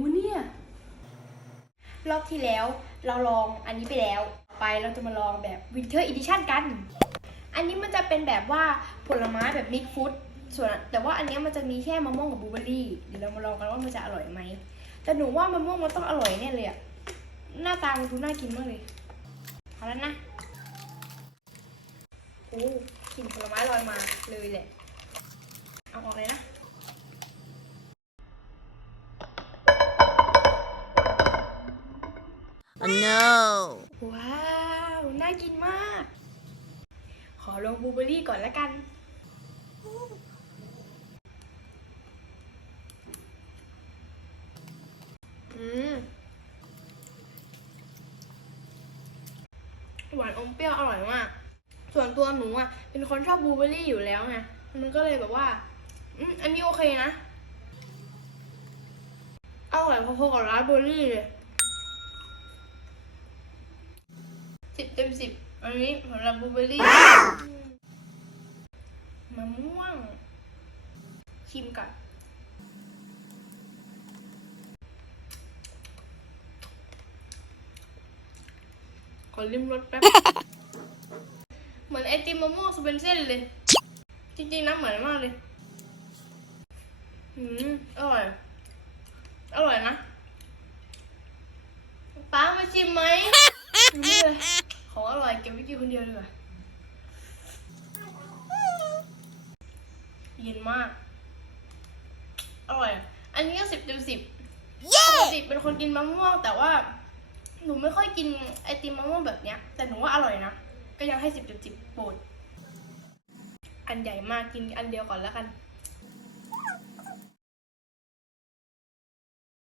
วะเนี่ย รอบที่แล้วเราลองอันนี้ไปแล้ว ไปเราจะมาลองแบบ Winter Edition กัน อันนี้มันจะเป็นแบบว่าผลไม้แบบมิกฟุตส่วนแต่ว่าอันนี้มันจะมีแค่มะม่วงกับบลูเบอร์รี่เดี๋ยวเรามาลองกันว่ามันจะอร่อยไหมแต่หนูว่ามะม่วงมันต้องอร่อยแน่เลยอะหน้าตามันดูน่ากินมากเลยเอาแล้วนะโอ้กลิ่นผลไม้ลอยมาเลยแหละเอาออกเลยนะ Oh no. ว้าว น่ากินมาก ขอลองบลูเบอร์รี่ก่อนละกัน อืม หวานอมเปรี้ยวอร่อยมาก ส่วนตัวหนูอะ เป็นคนชอบบลูเบอร์รี่อยู่แล้วไง มันก็เลยแบบว่า อืม อันนี้โอเคนะ อร่อยพอๆกับราสเบอร์รี่เลย สิบเต็มสิบอันนี้สำหรับบลูเบอร์รี่มะม่วงชิมก่อนขอริมรสแป๊บ เหมือนไอติมมะม่วงสเป็นเส้นเลย จริงๆนะเหมือนมากเลย อืม อร่อย อร่อยนะ ป้ามาชิมไหม นี่เลยของอร่อยเก็บไว้กินคนเดียวดีกว่าเย็นมาก อร่อย อันนี้ก็สิบเต็มสิบปกติเป็นคนกินมะม่วง แต่ว่า หนูไม่ค่อยกินไอติมมะม่วงแบบเนี้ย แต่หนูว่าอร่อยนะ ก็ยังให้สิบเต็มสิบโปรดอันใหญ่มากกินอันเดียวก่อนแล้วกัน